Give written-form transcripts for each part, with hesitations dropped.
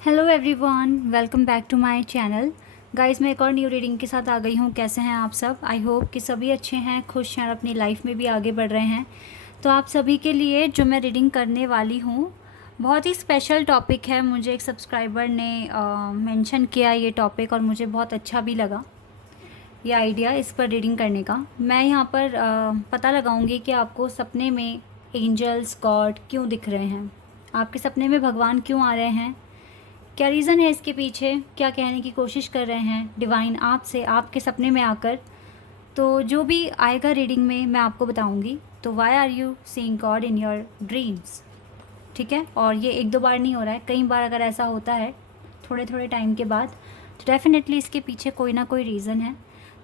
Hello everyone, welcome back to my channel. Guys, मैं एक और न्यू रीडिंग के साथ आ गई हूँ। कैसे हैं आप सब? आई होप कि सभी अच्छे हैं, खुश हैं और अपनी लाइफ में भी आगे बढ़ रहे हैं। तो आप सभी के लिए जो मैं रीडिंग करने वाली हूँ, बहुत ही स्पेशल टॉपिक है। मुझे एक सब्सक्राइबर ने मेंशन किया ये टॉपिक और मुझे बहुत अच्छा भी लगा ये आइडिया इस पर रीडिंग करने का। मैं यहाँ पर पता लगाऊंगी कि आपको सपने में एंजल्स, गॉड क्यों दिख रहे हैं, आपके सपने में भगवान क्यों आ रहे हैं, क्या रीज़न है इसके पीछे, क्या कहने की कोशिश कर रहे हैं डिवाइन आपसे आपके सपने में आकर। तो जो भी आएगा रीडिंग में मैं आपको बताऊंगी। तो why are you seeing God in your dreams? ठीक है, और ये एक दो बार नहीं हो रहा है, कई बार अगर ऐसा होता है थोड़े थोड़े टाइम के बाद, तो डेफिनेटली इसके पीछे कोई ना कोई रीज़न है।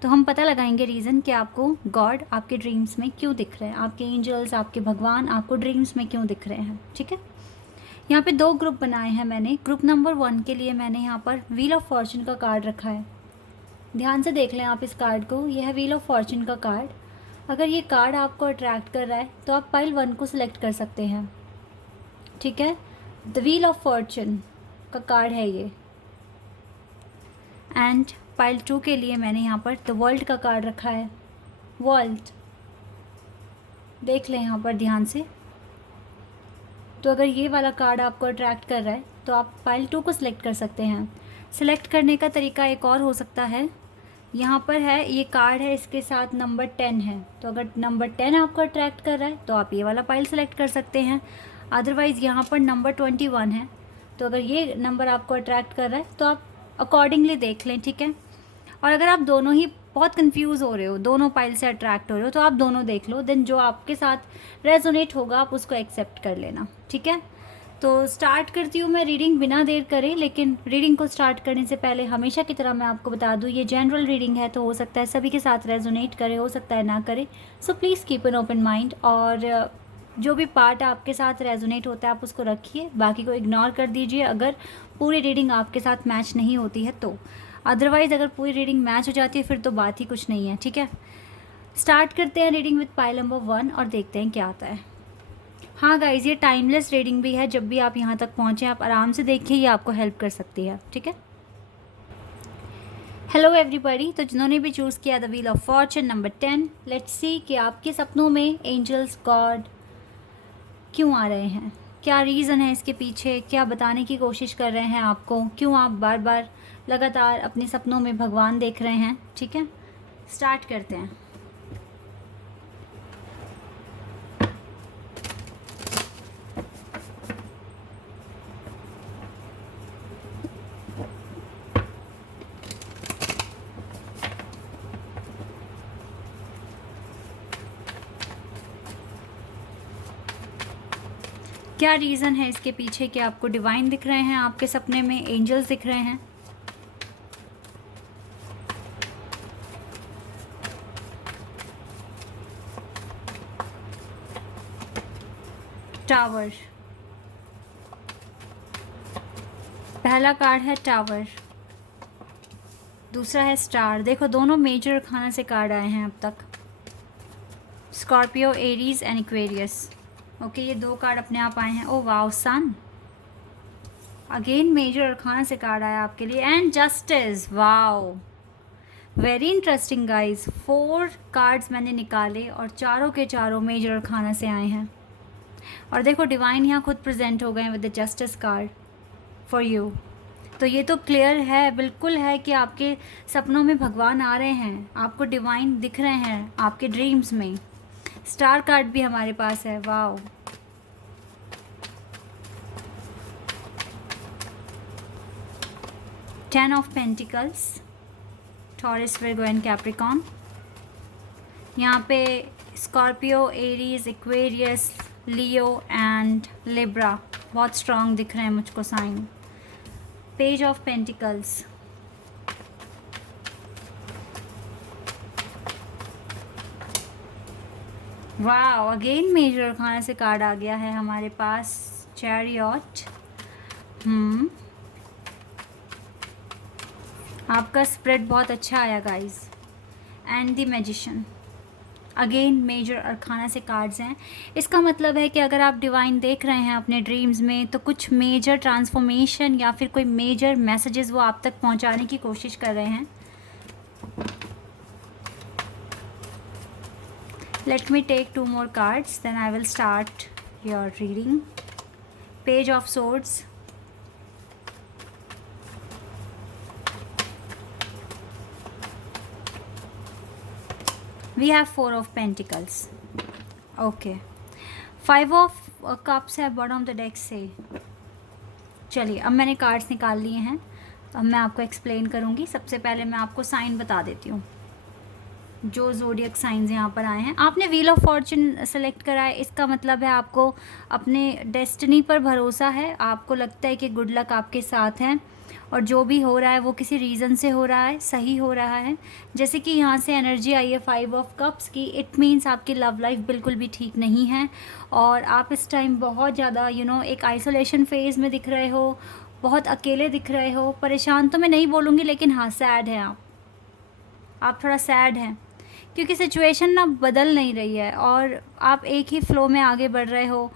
तो हम पता लगाएंगे रीज़न कि आपको गॉड आपके ड्रीम्स में क्यों दिख रहे हैं, आपके एंजल्स, आपके भगवान आपको ड्रीम्स में क्यों दिख रहे हैं। ठीक है, यहाँ पे दो ग्रुप बनाए हैं मैंने। ग्रुप नंबर 1 के लिए मैंने यहाँ पर व्हील ऑफ फॉर्चून का कार्ड रखा है। ध्यान से देख लें आप इस कार्ड को, यह है व्हील ऑफ फॉर्चून का कार्ड। अगर ये कार्ड आपको अट्रैक्ट कर रहा है तो आप पाइल 1 को सिलेक्ट कर सकते हैं। ठीक है, द व्हील ऑफ फॉर्चून का कार्ड है ये। एंड पाइल 2 के लिए मैंने यहाँ पर द वर्ल्ड का कार्ड रखा है। वर्ल्ड देख लें यहाँ पर ध्यान से। तो अगर ये वाला कार्ड आपको अट्रैक्ट कर रहा है तो आप पाइल 2 को सिलेक्ट कर सकते हैं। सिलेक्ट करने का तरीका एक और हो सकता है। यहाँ पर है ये कार्ड है, इसके साथ नंबर 10 है, तो अगर नंबर 10 आपको अट्रैक्ट कर रहा है तो आप ये वाला पाइल सेलेक्ट कर सकते हैं। अदरवाइज़ यहाँ पर नंबर 21 है, तो अगर ये नंबर आपको अट्रैक्ट कर रहा है तो आप अकॉर्डिंगली देख लें। ठीक है, और अगर आप दोनों ही बहुत कंफ्यूज हो रहे हो, दोनों पाइल से अट्रैक्ट हो रहे हो, तो आप दोनों देख लो। देन जो आपके साथ रेजोनेट होगा आप उसको एक्सेप्ट कर लेना। ठीक है, तो स्टार्ट करती हूँ मैं रीडिंग बिना देर करे। लेकिन रीडिंग को स्टार्ट करने से पहले हमेशा की तरह मैं आपको बता दूँ, ये जनरल रीडिंग है, तो हो सकता है सभी के साथ रेजोनेट करे, हो सकता है ना करे। So please keep an open mind, और जो भी पार्ट आपके साथ रेजोनेट होता है आप उसको रखिए, बाकी को इग्नोर कर दीजिए अगर पूरी रीडिंग आपके साथ मैच नहीं होती है तो। अदरवाइज़ अगर पूरी रीडिंग मैच हो जाती है फिर तो बात ही कुछ नहीं है। ठीक है, स्टार्ट करते हैं रीडिंग विद पाइल नंबर 1 और देखते हैं क्या आता है। हाँ गाइज, ये टाइमलेस रीडिंग भी है। जब भी आप यहाँ तक पहुँचे आप आराम से देखिए, ये आपको हेल्प कर सकती है। ठीक है, हेलो एवरीबॉडी। तो जिन्होंने भी चूज़ किया the wheel of Fortune number 10, let's see कि आपके सपनों में एंजल्स, गॉड क्यों आ रहे हैं, क्या रीज़न है इसके पीछे, क्या बताने की कोशिश कर रहे हैं आपको, क्यों आप बार बार लगातार अपने सपनों में भगवान देख रहे हैं। ठीक है, स्टार्ट करते हैं। क्या रीज़न है इसके पीछे कि आपको डिवाइन दिख रहे हैं, आपके सपने में एंजल्स दिख रहे हैं। टावर, पहला कार्ड है टावर, दूसरा है स्टार। देखो दोनों मेजर खाना से कार्ड आए हैं अब तक, Scorpio, Aries and Aquarius. Okay, ये दो कार्ड अपने आप आए हैं। ओ वाओ, सन, अगेन मेजर खाना से कार्ड आया आपके लिए, and justice. Wow, very interesting guys. 4 cards मैंने निकाले और चारों के चारों मेजर खाना से आए हैं। और देखो डिवाइन यहाँ खुद प्रेजेंट हो गए हैं with the justice card for you. तो ये तो क्लियर है, बिल्कुल है कि आपके सपनों में भगवान आ रहे हैं, आपको डिवाइन दिख रहे हैं आपके ड्रीम्स में। स्टार कार्ड भी हमारे पास है। Wow, ten of pentacles, Taurus, Virgo and Capricorn. यहाँ पे Scorpio, Aries, Aquarius, Leo and Libra बहुत स्ट्रॉन्ग दिख रहे हैं मुझको sign. Page of pentacles, wow, again major arcana से कार्ड आ गया है हमारे पास, चैरियट। आपका स्प्रेड बहुत अच्छा आया guys. And the magician, again major arcana से कार्ड्स हैं। इसका मतलब है कि अगर आप डिवाइन देख रहे हैं अपने ड्रीम्स में तो कुछ मेजर ट्रांसफॉर्मेशन या फिर कोई मेजर मैसेजेस वो आप तक पहुंचाने की कोशिश कर रहे हैं। Let me take 2 more cards, then I will start your reading. Page of Swords, we have 4 of Pentacles, okay, 5 of Cups है बॉटम ऑफ द डेक से। चलिए अब मैंने कार्ड्स निकाल लिए हैं, अब मैं आपको एक्सप्लेन करूँगी। सबसे पहले मैं आपको साइन बता देती हूँ जो ज़ोडियक साइंस यहाँ पर आए हैं। आपने व्हील ऑफ फॉर्चून सेलेक्ट करा है, इसका मतलब है आपको अपने डेस्टिनी पर भरोसा है, आपको लगता है कि गुड लक आपके साथ हैं और जो भी हो रहा है वो किसी रीज़न से हो रहा है, सही हो रहा है। जैसे कि यहाँ से एनर्जी आई है 5 ऑफ कप्स की, इट मीन्स आपकी लव लाइफ बिल्कुल भी ठीक नहीं है और आप इस टाइम बहुत ज़्यादा एक आइसोलेशन फेज़ में दिख रहे हो, बहुत अकेले दिख रहे हो। परेशान तो मैं नहीं बोलूँगी, लेकिन हाँ सैड हैं आप थोड़ा सैड हैं क्योंकि सिचुएशन ना बदल नहीं रही है और आप एक ही फ्लो में आगे बढ़ रहे हो।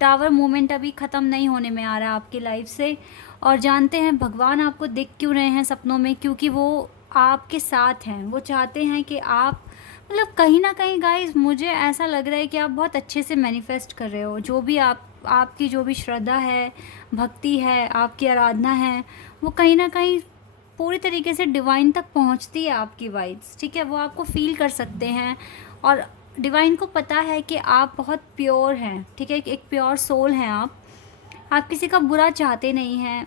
टावर मूवमेंट अभी ख़त्म नहीं होने में आ रहा है आपकी लाइफ से। और जानते हैं भगवान आपको दिख क्यों रहे हैं सपनों में, क्योंकि वो आपके साथ हैं। वो चाहते हैं कि आप कहीं ना कहीं गाइस मुझे ऐसा लग रहा है कि आप बहुत अच्छे से मैनिफेस्ट कर रहे हो। जो भी आपकी जो भी श्रद्धा है, भक्ति है, आपकी आराधना है, वो कहीं ना कहीं पूरी तरीके से डिवाइन तक पहुंचती है आपकी वाइब्स, ठीक है। वो आपको फील कर सकते हैं और डिवाइन को पता है कि आप बहुत प्योर हैं, ठीक है। एक प्योर सोल हैं आप किसी का बुरा चाहते नहीं हैं,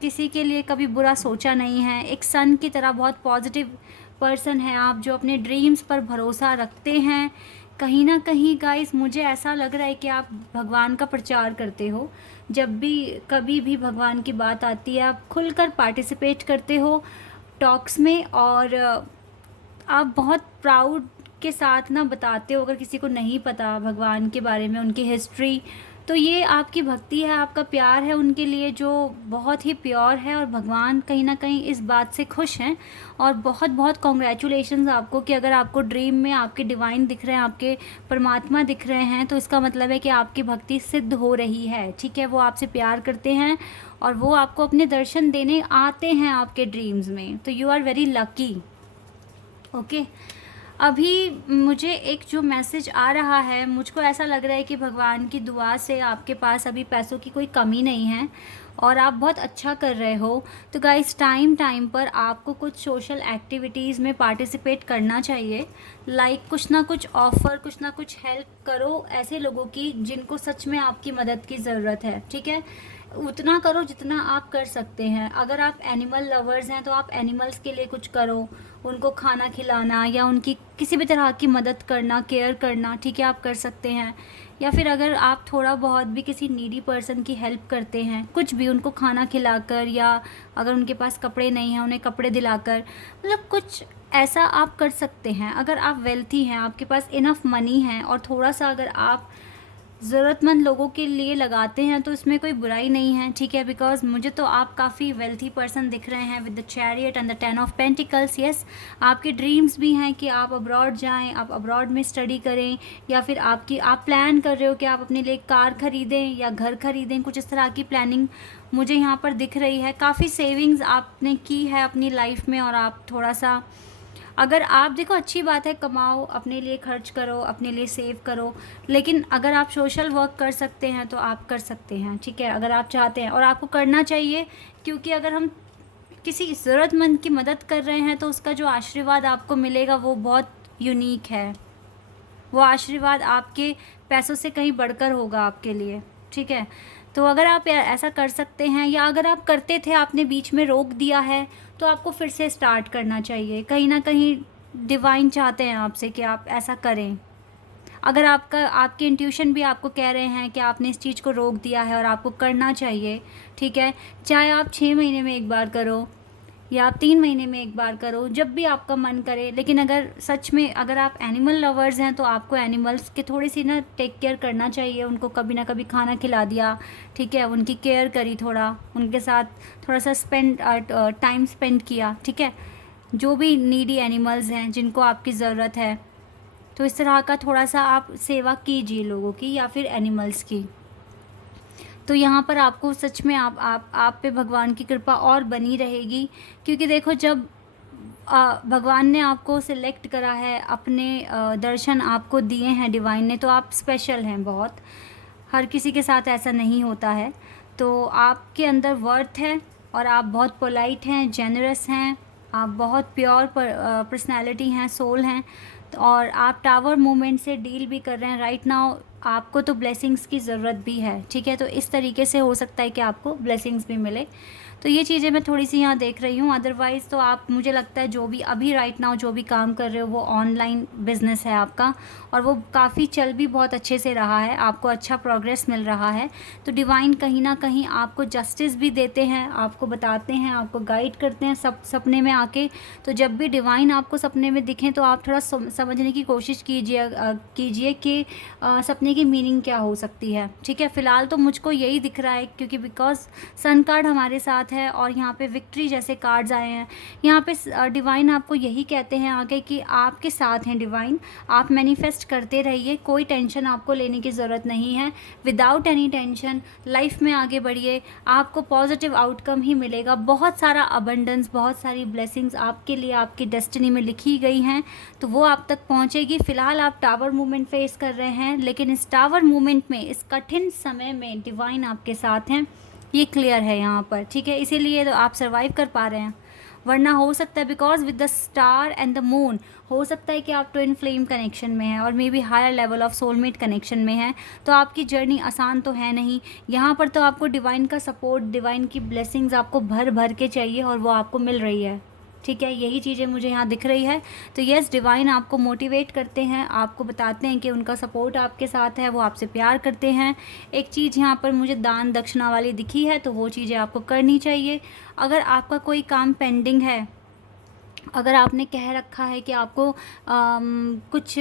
किसी के लिए कभी बुरा सोचा नहीं है। एक सन की तरह बहुत पॉजिटिव पर्सन है आप, जो अपने ड्रीम्स पर भरोसा रखते हैं। कहीं ना कहीं गाइस मुझे ऐसा लग रहा है कि आप भगवान का प्रचार करते हो। जब भी कभी भी भगवान की बात आती है आप खुलकर पार्टिसिपेट करते हो टॉक्स में और आप बहुत प्राउड के साथ ना बताते हो। अगर किसी को नहीं पता भगवान के बारे में, उनकी हिस्ट्री, तो ये आपकी भक्ति है, आपका प्यार है उनके लिए जो बहुत ही प्योर है। और भगवान कहीं ना कहीं इस बात से खुश हैं और बहुत बहुत कॉन्ग्रेचुलेशंस आपको कि अगर आपको ड्रीम में आपके डिवाइन दिख रहे हैं, आपके परमात्मा दिख रहे हैं, तो इसका मतलब है कि आपकी भक्ति सिद्ध हो रही है, ठीक है। वो आपसे प्यार करते हैं और वो आपको अपने दर्शन देने आते हैं आपके ड्रीम्स में। तो you are very lucky, okay. अभी मुझे एक जो मैसेज आ रहा है, मुझको ऐसा लग रहा है कि भगवान की दुआ से आपके पास अभी पैसों की कोई कमी नहीं है और आप बहुत अच्छा कर रहे हो। तो गाइस टाइम पर आपको कुछ सोशल एक्टिविटीज़ में पार्टिसिपेट करना चाहिए। लाइक कुछ ना कुछ ऑफ़र, कुछ ना कुछ हेल्प करो ऐसे लोगों की जिनको सच में आपकी मदद की ज़रूरत है, ठीक है। उतना करो जितना आप कर सकते हैं। अगर आप एनिमल लवर्स हैं तो आप एनिमल्स के लिए कुछ करो, उनको खाना खिलाना या उनकी किसी भी तरह की मदद करना, केयर करना, ठीक है, आप कर सकते हैं। या फिर अगर आप थोड़ा बहुत भी किसी नीडी पर्सन की हेल्प करते हैं, कुछ भी उनको खाना खिलाकर, या अगर उनके पास कपड़े नहीं हैं उन्हें कपड़े दिलाकर, कुछ ऐसा आप कर सकते हैं। अगर आप वेल्थी हैं, आपके पास इनफ मनी है और थोड़ा सा अगर आप ज़रूरतमंद लोगों के लिए लगाते हैं तो इसमें कोई बुराई नहीं है, ठीक है। बिकॉज मुझे तो आप काफ़ी वेल्थी पर्सन दिख रहे हैं with the chariot and the 10 of pentacles. Yes, आपके ड्रीम्स भी हैं कि आप अब्रॉड जाएं, आप अब्रॉड में स्टडी करें, या फिर आप प्लान कर रहे हो कि आप अपने लिए कार ख़रीदें या घर ख़रीदें। कुछ इस तरह की प्लानिंग मुझे यहाँ पर दिख रही है। काफ़ी सेविंग्स आपने की है अपनी लाइफ में और आप थोड़ा सा, अगर आप देखो अच्छी बात है, कमाओ, अपने लिए खर्च करो, अपने लिए सेव करो, लेकिन अगर आप सोशल वर्क कर सकते हैं तो आप कर सकते हैं, ठीक है। अगर आप चाहते हैं, और आपको करना चाहिए, क्योंकि अगर हम किसी ज़रूरतमंद की मदद कर रहे हैं तो उसका जो आशीर्वाद आपको मिलेगा वो बहुत यूनिक है। वो आशीर्वाद आपके पैसों से कहीं बढ़कर होगा आपके लिए, ठीक है। तो अगर आप ऐसा कर सकते हैं, या अगर आप करते थे आपने बीच में रोक दिया है, तो आपको फिर से स्टार्ट करना चाहिए। कहीं ना कहीं डिवाइन चाहते हैं आपसे कि आप ऐसा करें। अगर आपके इंट्यूशन भी आपको कह रहे हैं कि आपने इस चीज़ को रोक दिया है और आपको करना चाहिए, ठीक है। चाहे आप 6 महीने में एक बार करो या आप 3 महीने में एक बार करो, जब भी आपका मन करे। लेकिन अगर सच में अगर आप एनिमल लवर्स हैं तो आपको एनिमल्स के थोड़ी सी ना टेक केयर करना चाहिए। उनको कभी ना कभी खाना खिला दिया, ठीक है, उनकी केयर करी, थोड़ा उनके साथ थोड़ा सा टाइम स्पेंड किया, ठीक है। जो भी नीडी एनिमल्स हैं जिनको आपकी ज़रूरत है, तो इस तरह का थोड़ा सा आप सेवा कीजिए लोगों की या फिर एनिमल्स की। तो यहाँ पर आपको सच में आप पे भगवान की कृपा और बनी रहेगी, क्योंकि देखो जब भगवान ने आपको सिलेक्ट करा है, अपने दर्शन आपको दिए हैं डिवाइन ने, तो आप स्पेशल हैं बहुत। हर किसी के साथ ऐसा नहीं होता है। तो आपके अंदर वर्थ है और आप बहुत पोलाइट हैं, जेनरस हैं, आप बहुत प्योर पर्सनैलिटी हैं, सोल हैं। और आप टावर मूवमेंट से डील भी कर रहे हैं राइट नाउ। आपको तो ब्लेसिंग्स की ज़रूरत भी है, ठीक है। तो इस तरीके से हो सकता है कि आपको ब्लेसिंग्स भी मिले। तो ये चीज़ें मैं थोड़ी सी यहाँ देख रही हूँ। अदरवाइज़ तो आप, मुझे लगता है जो भी अभी राइट नाउ जो भी काम कर रहे हो वो ऑनलाइन बिज़नेस है आपका, और वो काफ़ी चल भी बहुत अच्छे से रहा है, आपको अच्छा प्रोग्रेस मिल रहा है। तो डिवाइन कहीं ना कहीं आपको जस्टिस भी देते हैं, आपको बताते हैं, आपको गाइड करते हैं सपने में आके। तो जब भी डिवाइन आपको सपने में दिखें तो आप थोड़ा समझने की कोशिश कीजिए कि सपने की मीनिंग क्या हो सकती है, ठीक है। फ़िलहाल तो मुझको यही दिख रहा है, क्योंकि बिकॉज सन कार्ड हमारे साथ है और यहाँ पे विक्ट्री जैसे कार्ड्स आए हैं। यहाँ पे डिवाइन आपको यही कहते हैं आगे कि आपके साथ हैं डिवाइन। आप मैनिफेस्ट करते रहिए, कोई टेंशन आपको लेने की ज़रूरत नहीं है। विदाउट एनी टेंशन लाइफ में आगे बढ़िए, आपको पॉजिटिव आउटकम ही मिलेगा। बहुत सारा अबंडेंस, बहुत सारी ब्लेसिंग्स आपके लिए आपकी डेस्टिनी में लिखी गई हैं, तो वो आप तक पहुँचेगी। फ़िलहाल आप टावर मूवमेंट फेस कर रहे हैं, लेकिन इस टावर मूवमेंट में, इस कठिन समय में डिवाइन आपके साथ हैं, ये क्लियर है यहाँ पर, ठीक है। इसीलिए तो आप सर्वाइव कर पा रहे हैं। वरना हो सकता है because with the star and the moon, हो सकता है कि आप ट्विन फ्लेम कनेक्शन में हैं और maybe higher level of soulmate connection में हैं, तो आपकी जर्नी आसान तो है नहीं। यहाँ पर तो आपको डिवाइन का सपोर्ट, डिवाइन की ब्लेसिंग्स आपको भर भर के चाहिए, और वो आपको मिल रही है, ठीक है। यही चीज़ें मुझे यहाँ दिख रही है। तो यस, डिवाइन आपको मोटिवेट करते हैं, आपको बताते हैं कि उनका सपोर्ट आपके साथ है, वो आपसे प्यार करते हैं। एक चीज़ यहाँ पर मुझे दान दक्षिणा वाली दिखी है, तो वो चीज़ें आपको करनी चाहिए। अगर आपका कोई काम पेंडिंग है, अगर आपने कह रखा है कि आपको कुछ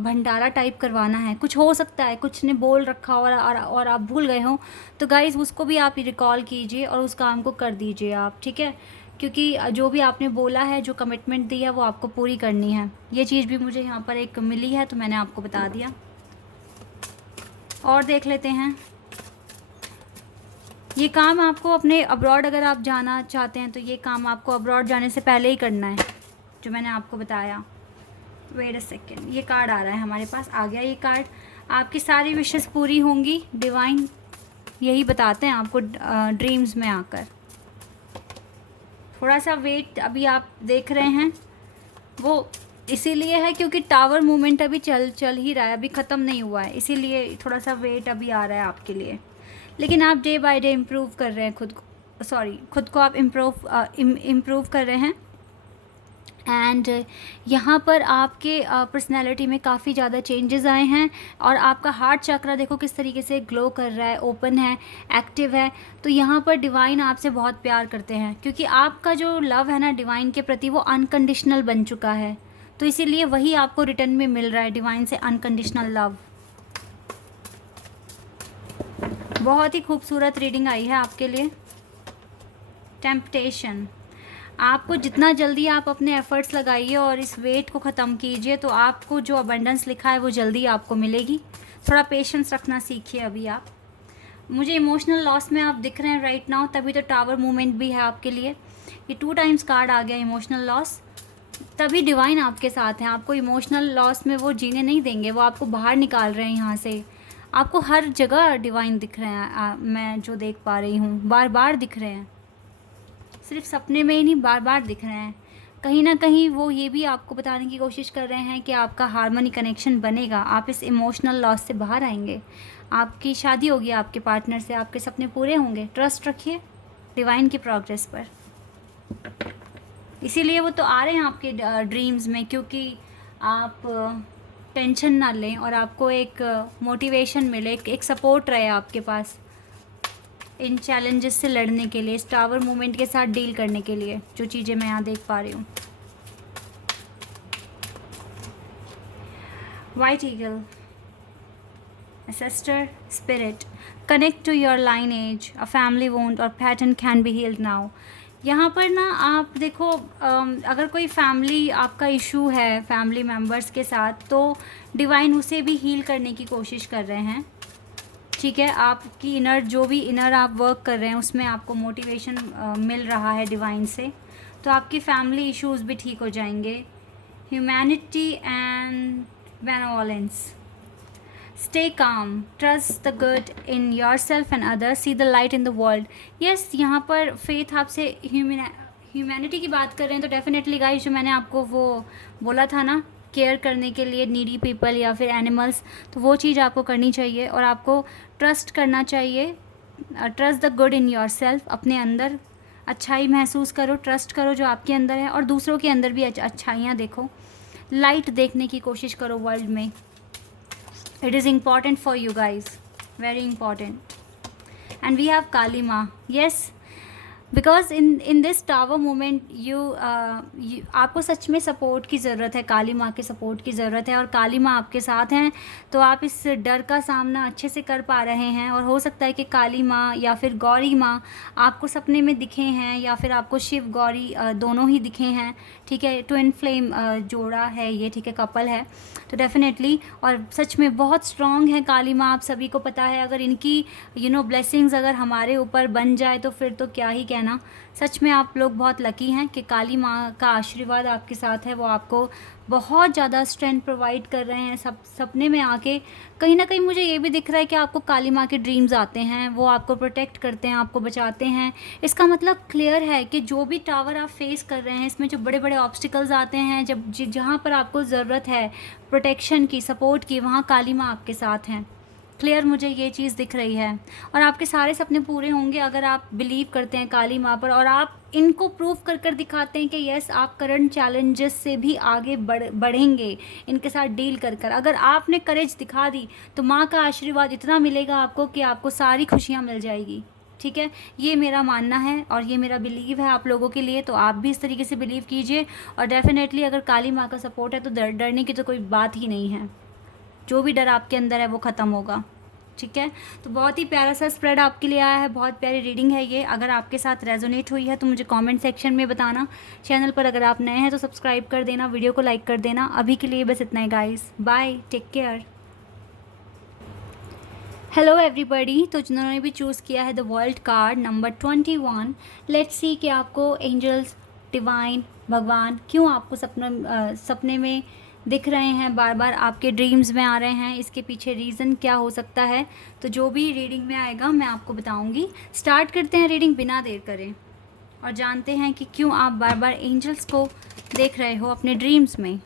भंडारा टाइप करवाना है, कुछ हो सकता है कुछ ने बोल रखा और आप भूल गए हों, तो गाइज़ उसको भी आप रिकॉल कीजिए और उस काम को कर दीजिए आप, ठीक है। क्योंकि जो भी आपने बोला है, जो कमिटमेंट दी है, वो आपको पूरी करनी है। ये चीज़ भी मुझे यहाँ पर एक मिली है, तो मैंने आपको बता दिया। और देख लेते हैं, ये काम आपको अपने अब्रॉड, अगर आप जाना चाहते हैं तो ये काम आपको अब्रॉड जाने से पहले ही करना है, जो मैंने आपको बताया। वेट अ सेकेंड, ये कार्ड आ रहा है हमारे पास, आ गया ये कार्ड। आपकी सारी विशेस पूरी होंगी, डिवाइन यही बताते हैं आपको ड्रीम्स में आकर। थोड़ा सा वेट अभी आप देख रहे हैं, वो इसीलिए है क्योंकि टावर मूवमेंट अभी चल ही रहा है, अभी ख़त्म नहीं हुआ है, इसीलिए थोड़ा सा वेट अभी आ रहा है आपके लिए। लेकिन आप डे बाय डे इम्प्रूव कर रहे हैं खुद को आप इम्प्रूव कर रहे हैं। एंड यहाँ पर आपके पर्सनैलिटी में काफ़ी ज़्यादा चेंजेस आए हैं, और आपका हार्ट चक्रा देखो किस तरीके से ग्लो कर रहा है, ओपन है, एक्टिव है। तो यहाँ पर डिवाइन आपसे बहुत प्यार करते हैं, क्योंकि आपका जो लव है ना डिवाइन के प्रति, वो अनकंडीशनल बन चुका है। तो इसीलिए वही आपको रिटर्न में मिल रहा है, डिवाइन से अनकंडीशनल लव। बहुत ही खूबसूरत रीडिंग आई है आपके लिए। टेम्पटेशन, आपको जितना जल्दी आप अपने एफ़र्ट्स लगाइए और इस वेट को ख़त्म कीजिए, तो आपको जो अबंडेंस लिखा है वो जल्दी आपको मिलेगी। थोड़ा पेशेंस रखना सीखिए अभी आप। मुझे इमोशनल लॉस में आप दिख रहे हैं राइट नाउ, तभी तो टावर मूवमेंट भी है आपके लिए। ये 2 टाइम्स कार्ड आ गया इमोशनल लॉस, तभी डिवाइन आपके साथ हैं। आपको इमोशनल लॉस में वो जीने नहीं देंगे, वो आपको बाहर निकाल रहे हैं यहाँ से। आपको हर जगह डिवाइन दिख रहे हैं, मैं जो देख पा रही हूँ, बार बार दिख रहे हैं, सिर्फ सपने में ही नहीं, बार बार दिख रहे हैं। कहीं ना कहीं वो ये भी आपको बताने की कोशिश कर रहे हैं कि आपका हार्मनी कनेक्शन बनेगा, आप इस इमोशनल लॉस से बाहर आएंगे, आपकी शादी होगी आपके पार्टनर से, आपके सपने पूरे होंगे। ट्रस्ट रखिए डिवाइन की प्रोग्रेस पर। इसीलिए वो तो आ रहे हैं आपके ड्रीम्स में, क्योंकि आप टेंशन ना लें और आपको एक मोटिवेशन मिले, एक सपोर्ट रहे आपके पास इन चैलेंजेस से लड़ने के लिए, इस टावर मूवमेंट के साथ डील करने के लिए, जो चीज़ें मैं यहाँ देख पा रही हूँ। White eagle, ancestor spirit, connect to your lineage, a family wound or pattern can be healed now। यहाँ पर ना आप देखो, अगर कोई फैमिली आपका इशू है फैमिली मेम्बर्स के साथ, तो डिवाइन उसे भी हील करने की कोशिश कर रहे हैं। ठीक है, आपकी इनर जो भी इनर आप वर्क कर रहे हैं उसमें आपको मोटिवेशन मिल रहा है डिवाइन से, तो आपकी फैमिली इश्यूज भी ठीक हो जाएंगे। Humanity and benevolence, stay calm, trust the good in your self and others, see the light in the world. Yes, यहाँ पर फेथ आपसे ह्यूमैनिटी की बात कर रहे हैं, तो डेफिनेटली गाइस जो मैंने आपको वो बोला था ना, केयर करने के लिए नीडी पीपल या फिर एनिमल्स, तो वो चीज़ आपको करनी चाहिए और आपको ट्रस्ट करना चाहिए। Trust the good in your self, अपने अंदर अच्छाई महसूस करो, ट्रस्ट करो जो आपके अंदर है और दूसरों के अंदर भी अच्छाइयाँ देखो, लाइट देखने की कोशिश करो वर्ल्ड में। It is important for you guys, very important. And we have Kali Maa, yes, because in this tower moment आपको सच में सपोर्ट की ज़रूरत है, काली माँ के सपोर्ट की ज़रूरत है और काली माँ आपके साथ हैं, तो आप इस डर का सामना अच्छे से कर पा रहे हैं। और हो सकता है कि काली माँ या फिर गौरी माँ आपको सपने में दिखे हैं या फिर आपको शिव गौरी दोनों ही दिखे हैं। ठीक है, ट्विन फ्लेम जोड़ा है ये, ठीक है, कपल है, तो डेफिनेटली और सच में बहुत स्ट्रॉन्ग है काली माँ, आप सभी को पता है। अगर इनकी ब्लेसिंग्स अगर हमारे ऊपर बन जाए तो फिर तो क्या ही कहना। सच में आप लोग बहुत लकी हैं कि काली माँ का आशीर्वाद आपके साथ है, वो आपको बहुत ज़्यादा स्ट्रेंथ प्रोवाइड कर रहे हैं। सपने में आके कहीं ना कहीं मुझे ये भी दिख रहा है कि आपको काली माँ के ड्रीम्स आते हैं, वो आपको प्रोटेक्ट करते हैं, आपको बचाते हैं। इसका मतलब क्लियर है कि जो भी टावर आप फेस कर रहे हैं, इसमें जो बड़े बड़े ऑब्स्टिकल्स आते हैं, जहाँ पर आपको ज़रूरत है प्रोटेक्शन की, सपोर्ट की, वहाँ काली माँ आपके साथ हैं। क्लियर मुझे ये चीज़ दिख रही है और आपके सारे सपने पूरे होंगे अगर आप बिलीव करते हैं काली माँ पर और आप इनको प्रूव कर कर दिखाते हैं कि यस, आप करंट चैलेंजेस से भी आगे बढ़ेंगे इनके साथ डील कर कर। अगर आपने करेज दिखा दी तो माँ का आशीर्वाद इतना मिलेगा आपको कि आपको सारी खुशियाँ मिल जाएगी। ठीक है, ये मेरा मानना है और ये मेरा बिलीव है आप लोगों के लिए, तो आप भी इस तरीके से बिलीव कीजिए। और डेफिनेटली अगर काली माँ का सपोर्ट है तो डरने की तो कोई बात ही नहीं है, जो भी डर आपके अंदर है वो ख़त्म होगा। ठीक है, तो बहुत ही प्यारा सा स्प्रेड आपके लिए आया है, बहुत प्यारी रीडिंग है ये। अगर आपके साथ रेजोनेट हुई है तो मुझे कमेंट सेक्शन में बताना। चैनल पर अगर आप नए हैं तो सब्सक्राइब कर देना, वीडियो को लाइक कर देना। अभी के लिए बस इतना ही guys, bye, take care. Hello everybody, तो जिन्होंने भी चूज़ किया है the world card number 21, let's see कि आपको एंजल्स, डिवाइन, भगवान क्यों आपको सपने में दिख रहे हैं, बार बार आपके ड्रीम्स में आ रहे हैं, इसके पीछे रीज़न क्या हो सकता है। तो जो भी रीडिंग में आएगा मैं आपको बताऊंगी। स्टार्ट करते हैं रीडिंग बिना देर करें और जानते हैं कि क्यों आप बार बार एंजल्स को देख रहे हो अपने ड्रीम्स में,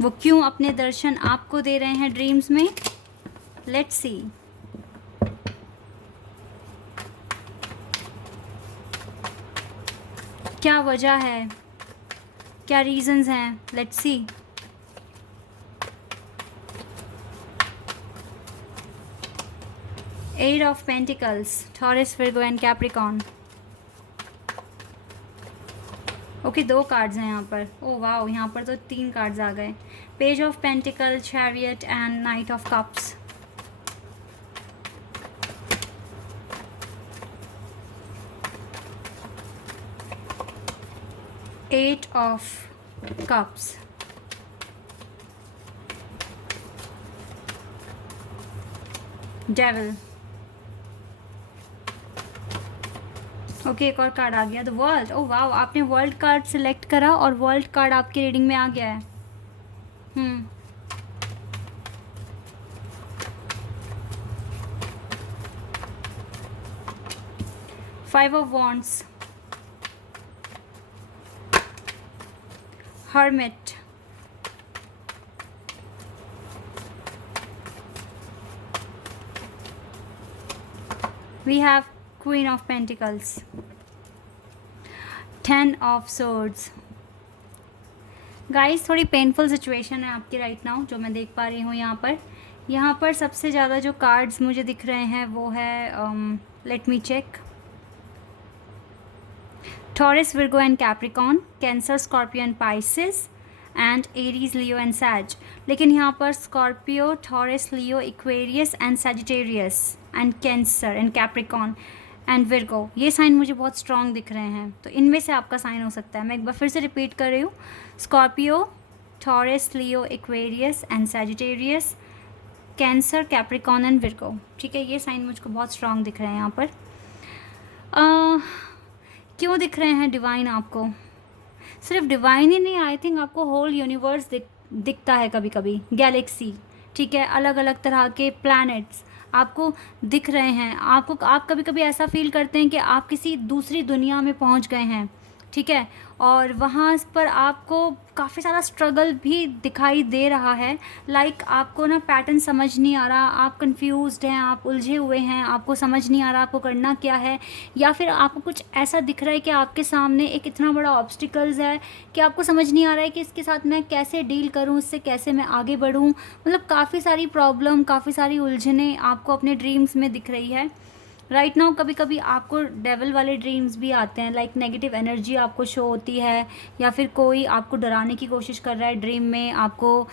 वो क्यों अपने दर्शन आपको दे रहे हैं ड्रीम्स में। Let's see. क्या वजह है, क्या रीजंस हैं, let's see. Eight of pentacles, Taurus, Virgo and Capricorn. Okay, 2 cards हैं यहाँ पर। ओह वाओ, यहाँ पर तो 3 कार्ड्स आ गए। Page of pentacle, chariot and knight of cups. Eight of cups, devil. Okay, एक और कार्ड आ गया, द वर्ल्ड। ओह वाओ, आपने वर्ल्ड कार्ड सिलेक्ट करा और वर्ल्ड कार्ड आपकी रीडिंग में आ गया है। 5 of wands, hermit, we have queen of pentacles, 10 of swords। Guys, थोड़ी पेनफुल सिचुएशन है आपकी राइट नाउ जो मैं देख पा रही हूँ। यहाँ पर सबसे ज़्यादा जो कार्ड्स मुझे दिख रहे हैं वो है, let me check, Taurus, Virgo and Capricorn, Cancer, Scorpio and Pisces and Aries, Leo and Sag. लेकिन यहाँ पर Scorpio, Taurus, Leo, Aquarius and Sagittarius and Cancer and Capricorn. And Virgo, ये साइन मुझे बहुत स्ट्रॉन्ग दिख रहे हैं, तो इनमें से आपका साइन हो सकता है। मैं एक बार फिर से रिपीट कर रही हूँ, Scorpio, Taurus, Leo, Aquarius and Sagittarius, cancer, Capricorn and Virgo. ठीक है, ये साइन मुझको बहुत स्ट्रॉन्ग दिख रहे हैं यहाँ पर। क्यों दिख रहे हैं डिवाइन आपको? सिर्फ डिवाइन ही नहीं, आई थिंक आपको होल यूनिवर्स दिखता है कभी कभी, गैलेक्सी, ठीक है, अलग अलग तरह के प्लैनेट्स आपको दिख रहे हैं। आप कभी कभी ऐसा फील करते हैं कि आप किसी दूसरी दुनिया में पहुंच गए हैं, ठीक है, और वहाँ पर आपको काफ़ी सारा स्ट्रगल भी दिखाई दे रहा है। लाइक आपको ना पैटर्न समझ नहीं आ रहा, आप कंफ्यूज्ड हैं, आप उलझे हुए हैं, आपको समझ नहीं आ रहा आपको करना क्या है, या फिर आपको कुछ ऐसा दिख रहा है कि आपके सामने एक इतना बड़ा ऑब्स्टिकल्स है कि आपको समझ नहीं आ रहा है कि इसके साथ मैं कैसे डील करूँ, इससे कैसे मैं आगे बढ़ूँ। मतलब काफ़ी सारी प्रॉब्लम, काफ़ी सारी उलझने आपको अपने ड्रीम्स में दिख रही है राइट नाउ। कभी कभी आपको डेविल वाले ड्रीम्स भी आते हैं, लाइक नेगेटिव एनर्जी आपको शो होती है, या फिर कोई आपको डराने की कोशिश कर रहा है ड्रीम में, आपको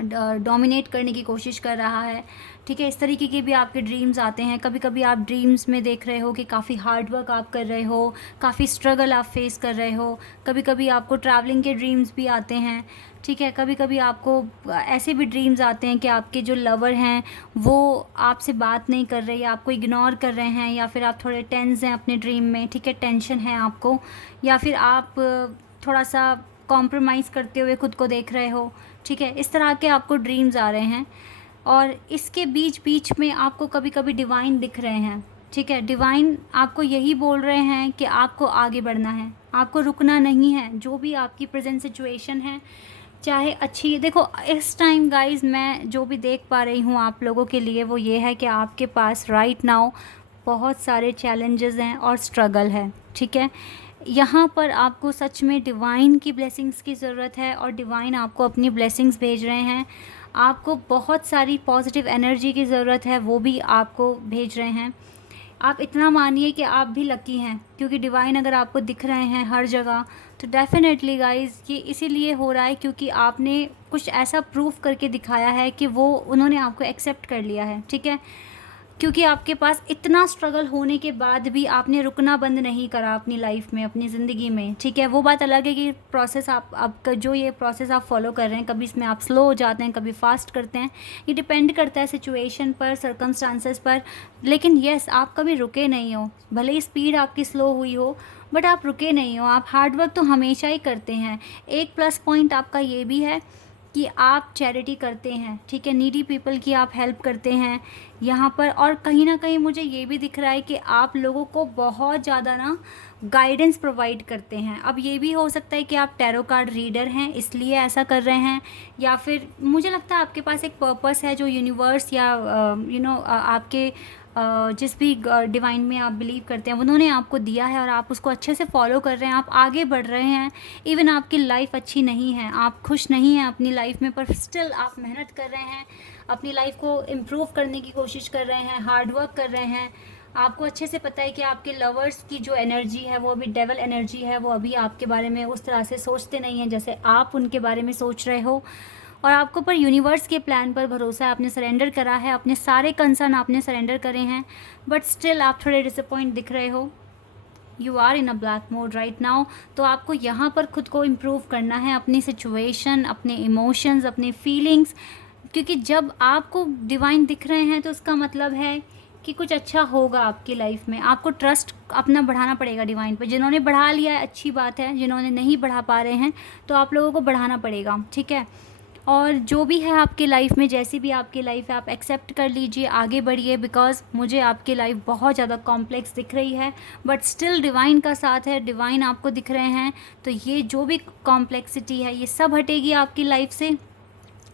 डोमिनेट करने की कोशिश कर रहा है, ठीक है। इस तरीके के भी आपके ड्रीम्स आते हैं। कभी कभी आप ड्रीम्स में देख रहे हो कि काफ़ी हार्ड वर्क आप कर रहे हो, काफ़ी स्ट्रगल आप फेस कर रहे हो। कभी कभी आपको ट्रैवलिंग के ड्रीम्स भी आते हैं, ठीक है। कभी कभी आपको ऐसे भी ड्रीम्स आते हैं कि आपके जो लवर हैं वो आपसे बात नहीं कर रहे, या आपको इग्नोर कर रहे हैं, या फिर आप थोड़े टेंस हैं अपने ड्रीम में, ठीक है, टेंशन है आपको, या फिर आप थोड़ा सा कॉम्प्रोमाइज़ करते हुए खुद को देख रहे हो, ठीक है। इस तरह के आपको ड्रीम्स आ रहे हैं, और इसके बीच बीच में आपको कभी कभी डिवाइन दिख रहे हैं, ठीक है। डिवाइन आपको यही बोल रहे हैं कि आपको आगे बढ़ना है, आपको रुकना नहीं है। जो भी आपकी प्रेजेंट सिचुएशन है, चाहे अच्छी, देखो इस टाइम गाइस मैं जो भी देख पा रही हूँ आप लोगों के लिए वो ये है कि आपके पास राइट नाउ बहुत सारे चैलेंजेस हैं और स्ट्रगल है, ठीक है। यहाँ पर आपको सच में डिवाइन की ब्लेसिंग्स की ज़रूरत है, और डिवाइन आपको अपनी ब्लेसिंग्स भेज रहे हैं। आपको बहुत सारी पॉजिटिव एनर्जी की ज़रूरत है, वो भी आपको भेज रहे हैं। आप इतना मानिए कि आप भी लकी हैं, क्योंकि डिवाइन अगर आपको दिख रहे हैं हर जगह, तो डेफिनेटली गाइस ये इसीलिए हो रहा है क्योंकि आपने कुछ ऐसा प्रूफ करके दिखाया है कि वो उन्होंने आपको एक्सेप्ट कर लिया है, ठीक है। क्योंकि आपके पास इतना स्ट्रगल होने के बाद भी आपने रुकना बंद नहीं करा अपनी लाइफ में, अपनी ज़िंदगी में, ठीक है। वो बात अलग है कि प्रोसेस आपका जो ये प्रोसेस आप फॉलो कर रहे हैं, कभी इसमें आप स्लो हो जाते हैं, कभी फास्ट करते हैं, ये डिपेंड करता है सिचुएशन पर, सर्कमस्टांसेस पर। लेकिन येस, आप कभी रुके नहीं हो, भले ही स्पीड आपकी स्लो हुई हो, बट आप रुके नहीं हो, आप हार्ड वर्क तो हमेशा ही करते हैं। एक प्लस पॉइंट आपका ये भी है कि आप चैरिटी करते हैं, ठीक है, नीडी पीपल की आप हेल्प करते हैं यहाँ पर। और कहीं ना कहीं मुझे ये भी दिख रहा है कि आप लोगों को बहुत ज़्यादा ना गाइडेंस प्रोवाइड करते हैं। अब ये भी हो सकता है कि आप टैरो कार्ड रीडर हैं इसलिए ऐसा कर रहे हैं, या फिर मुझे लगता है आपके पास एक पर्पस है जो यूनिवर्स या आपके जिस भी डिवाइन में आप बिलीव करते हैं उन्होंने आपको दिया है, और आप उसको अच्छे से फॉलो कर रहे हैं, आप आगे बढ़ रहे हैं। इवन आपकी लाइफ अच्छी नहीं है, आप खुश नहीं हैं अपनी लाइफ में, पर स्टिल आप मेहनत कर रहे हैं, अपनी लाइफ को इम्प्रूव करने की कोशिश कर रहे हैं, हार्ड वर्क कर रहे हैं। आपको अच्छे से पता है कि आपके लवर्स की जो एनर्जी है वो अभी डेवल एनर्जी है, वो अभी आपके बारे में उस तरह से सोचते नहीं हैं जैसे आप उनके बारे में सोच रहे हो। और आपको पर यूनिवर्स के प्लान पर भरोसा है, आपने सरेंडर करा है, अपने सारे कंसर्न आपने सरेंडर करे हैं, बट स्टिल आप थोड़े डिसअपॉइंट दिख रहे हो। You are in a black mode right now. तो आपको यहाँ पर खुद को इम्प्रूव करना है, अपनी सिचुएशन, अपने इमोशंस, अपनी फीलिंग्स, क्योंकि जब आपको डिवाइन दिख रहे हैं तो उसका मतलब है कि कुछ अच्छा होगा आपकी लाइफ में। आपको ट्रस्ट अपना बढ़ाना पड़ेगा डिवाइन पे। जिन्होंने बढ़ा लिया है अच्छी बात है, जिन्होंने नहीं बढ़ा पा रहे हैं तो आप लोगों को बढ़ाना पड़ेगा, ठीक है। और जो भी है आपकी लाइफ में, जैसी भी आपकी लाइफ है, आप एक्सेप्ट कर लीजिए, आगे बढ़िए, बिकॉज मुझे आपकी लाइफ बहुत ज़्यादा कॉम्प्लेक्स दिख रही है, बट स्टिल डिवाइन का साथ है, डिवाइन आपको दिख रहे हैं। तो ये जो भी कॉम्प्लेक्सिटी है ये सब हटेगी आपकी लाइफ से,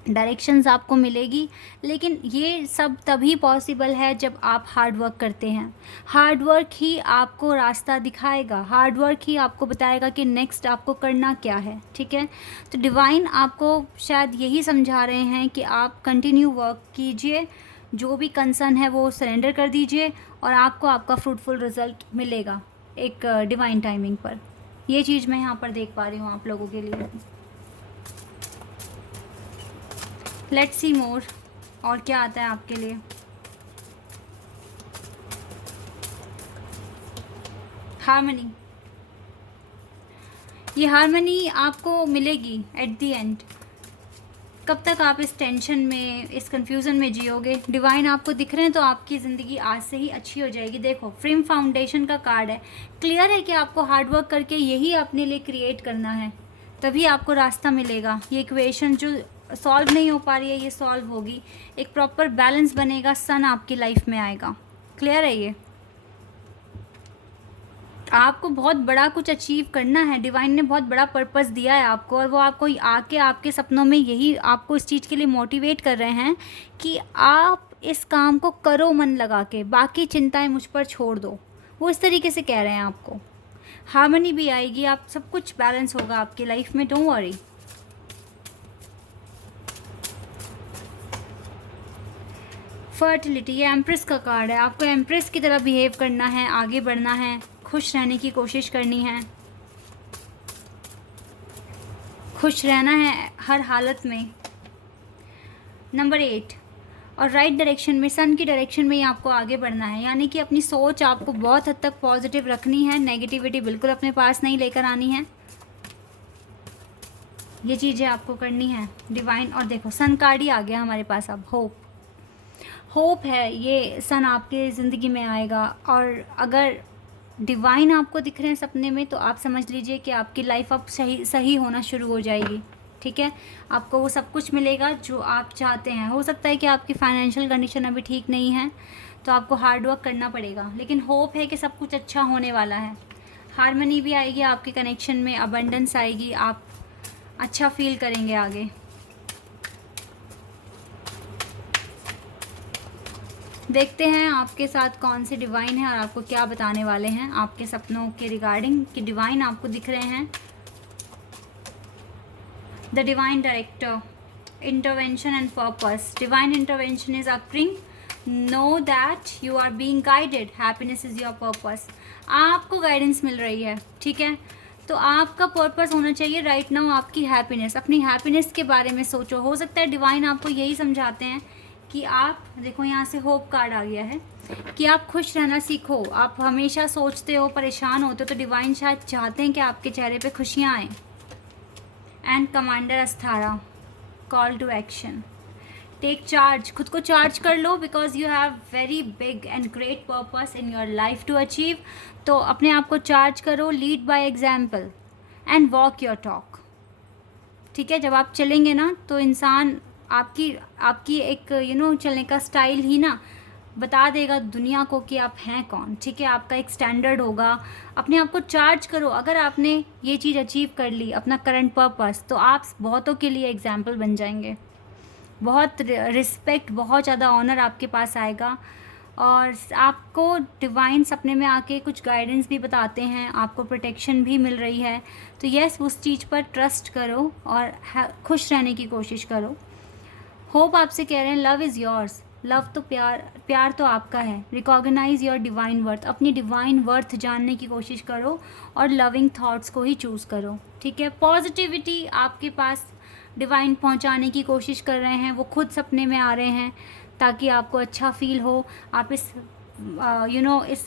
डायरेक्शंस आपको मिलेगी। लेकिन ये सब तभी पॉसिबल है जब आप हार्ड वर्क करते हैं। हार्ड वर्क ही आपको रास्ता दिखाएगा, हार्ड वर्क ही आपको बताएगा कि नेक्स्ट आपको करना क्या है, ठीक है। तो डिवाइन आपको शायद यही समझा रहे हैं कि आप कंटिन्यू वर्क कीजिए, जो भी कंसर्न है वो सरेंडर कर दीजिए, और आपको आपका फ्रूटफुल रिजल्ट मिलेगा एक डिवाइन टाइमिंग पर। ये चीज़ मैं यहाँ पर देख पा रही हूँ आप लोगों के लिए। लेट्स सी मोर, और क्या आता है आपके लिए। हार्मनी, ये हार्मनी आपको मिलेगी एट द एंड। कब तक आप इस टेंशन में, इस कंफ्यूजन में जियोगे? डिवाइन आपको दिख रहे हैं तो आपकी ज़िंदगी आज से ही अच्छी हो जाएगी। देखो फ्रेम फाउंडेशन का कार्ड है, क्लियर है कि आपको हार्डवर्क करके यही अपने लिए क्रिएट करना है, तभी आपको रास्ता मिलेगा। ये इक्वेशन जो सॉल्व नहीं हो पा रही है ये सॉल्व होगी, एक प्रॉपर बैलेंस बनेगा, सन आपकी लाइफ में आएगा। क्लियर है ये? आपको बहुत बड़ा कुछ अचीव करना है, डिवाइन ने बहुत बड़ा पर्पस दिया है आपको, और वो आपको आके आपके सपनों में यही आपको इस चीज़ के लिए मोटिवेट कर रहे हैं कि आप इस काम को करो मन लगा के, बाकी चिंताएं मुझ पर छोड़ दो। वो इस तरीके से कह रहे हैं आपको। हार्मनी भी आएगी, आप सब कुछ बैलेंस होगा आपकी लाइफ में, डोंट वरी। फर्टिलिटी, ये एम्प्रेस का कार्ड है। आपको एम्प्रेस की तरह बिहेव करना है, आगे बढ़ना है, खुश रहने की कोशिश करनी है, खुश रहना है हर हालत में। नंबर 8, और राइट डायरेक्शन में, सन की डायरेक्शन में ही आपको आगे बढ़ना है, यानी कि अपनी सोच आपको बहुत हद तक पॉजिटिव रखनी है, नेगेटिविटी बिल्कुल अपने पास नहीं लेकर आनी है। ये चीज़ें आपको करनी है डिवाइन। और देखो सन कार्ड ही आ गया हमारे पास अब। होप है, ये सन आपके ज़िंदगी में आएगा। और अगर डिवाइन आपको दिख रहे हैं सपने में तो आप समझ लीजिए कि आपकी लाइफ अब सही होना शुरू हो जाएगी। ठीक है, आपको वो सब कुछ मिलेगा जो आप चाहते हैं। हो सकता है कि आपकी फाइनेंशियल कंडीशन अभी ठीक नहीं है तो आपको हार्ड वर्क करना पड़ेगा, लेकिन होप है कि सब कुछ अच्छा होने वाला है। हार्मनी भी आएगी आपके कनेक्शन में, अबंडेंस आएगी, आप अच्छा फील करेंगे आगे। देखते हैं आपके साथ कौन से डिवाइन है और आपको क्या बताने वाले हैं आपके सपनों के रिगार्डिंग, कि डिवाइन आपको दिख रहे हैं। The divine director, intervention and purpose. Divine intervention is occurring, know that you are being guided, happiness is your purpose. आपको गाइडेंस मिल रही है, ठीक है, तो आपका पर्पस होना चाहिए राइट नाउ आपकी हैप्पीनेस। अपनी हैप्पीनेस के बारे में सोचो। हो सकता है डिवाइन आपको यही समझाते हैं कि आप, देखो यहाँ से होप कार्ड आ गया है, कि आप खुश रहना सीखो। आप हमेशा सोचते हो, परेशान होते हो, तो डिवाइन शायद चाहते हैं कि आपके चेहरे पे खुशियाँ आएँ। एंड कमांडर अस्थारा, call to action, take charge, खुद को चार्ज कर लो, because you have very big and great purpose in your life to achieve. तो अपने आप को चार्ज करो, lead by example and walk your talk. ठीक है, जब आप चलेंगे ना तो इंसान आपकी एक चलने का स्टाइल ही ना बता देगा दुनिया को कि आप हैं कौन। ठीक है, आपका एक स्टैंडर्ड होगा। अपने आप को चार्ज करो। अगर आपने ये चीज़ अचीव कर ली, अपना करंट पर्पस, तो आप बहुतों के लिए एग्जाम्पल बन जाएंगे। बहुत रिस्पेक्ट, बहुत ज़्यादा ऑनर आपके पास आएगा। और आपको डिवाइन सपने में आके कुछ गाइडेंस भी बताते हैं, आपको प्रोटेक्शन भी मिल रही है। तो यस, उस चीज़ पर ट्रस्ट करो और खुश रहने की कोशिश करो। होप आपसे कह रहे हैं लव इज़ योर्स। लव तो प्यार तो आपका है। रिकॉग्नाइज योर डिवाइन वर्थ, अपनी डिवाइन वर्थ जानने की कोशिश करो और लविंग थॉट्स को ही चूज़ करो। ठीक है, पॉजिटिविटी आपके पास डिवाइन पहुंचाने की कोशिश कर रहे हैं, वो खुद सपने में आ रहे हैं ताकि आपको अच्छा फील हो। आप इस इस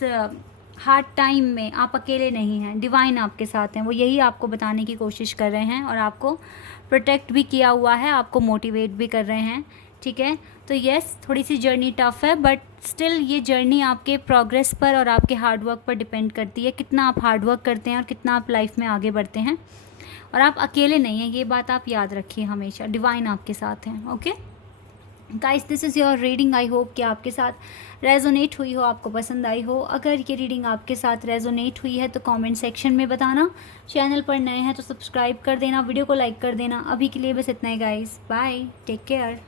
हार्ड टाइम में आप अकेले नहीं हैं, डिवाइन आपके साथ हैं। वो यही आपको बताने की कोशिश कर रहे हैं और आपको प्रोटेक्ट भी किया हुआ है, आपको मोटिवेट भी कर रहे हैं। ठीक है, तो यस, थोड़ी सी जर्नी टफ़ है, बट स्टिल ये जर्नी आपके प्रोग्रेस पर और आपके हार्डवर्क पर डिपेंड करती है, कितना आप हार्डवर्क करते हैं और कितना आप लाइफ में आगे बढ़ते हैं। और आप अकेले नहीं हैं, ये बात आप याद रखिए हमेशा, डिवाइन आपके साथ हैं। Okay guys, this is your reading. I hope कि आपके साथ रेजोनेट हुई हो, आपको पसंद आई हो। अगर ये रीडिंग आपके साथ रेजोनेट हुई है तो कमेंट सेक्शन में बताना। चैनल पर नए हैं तो सब्सक्राइब कर देना, वीडियो को लाइक कर देना। अभी के लिए बस इतना ही गाइस, बाय, टेक केयर।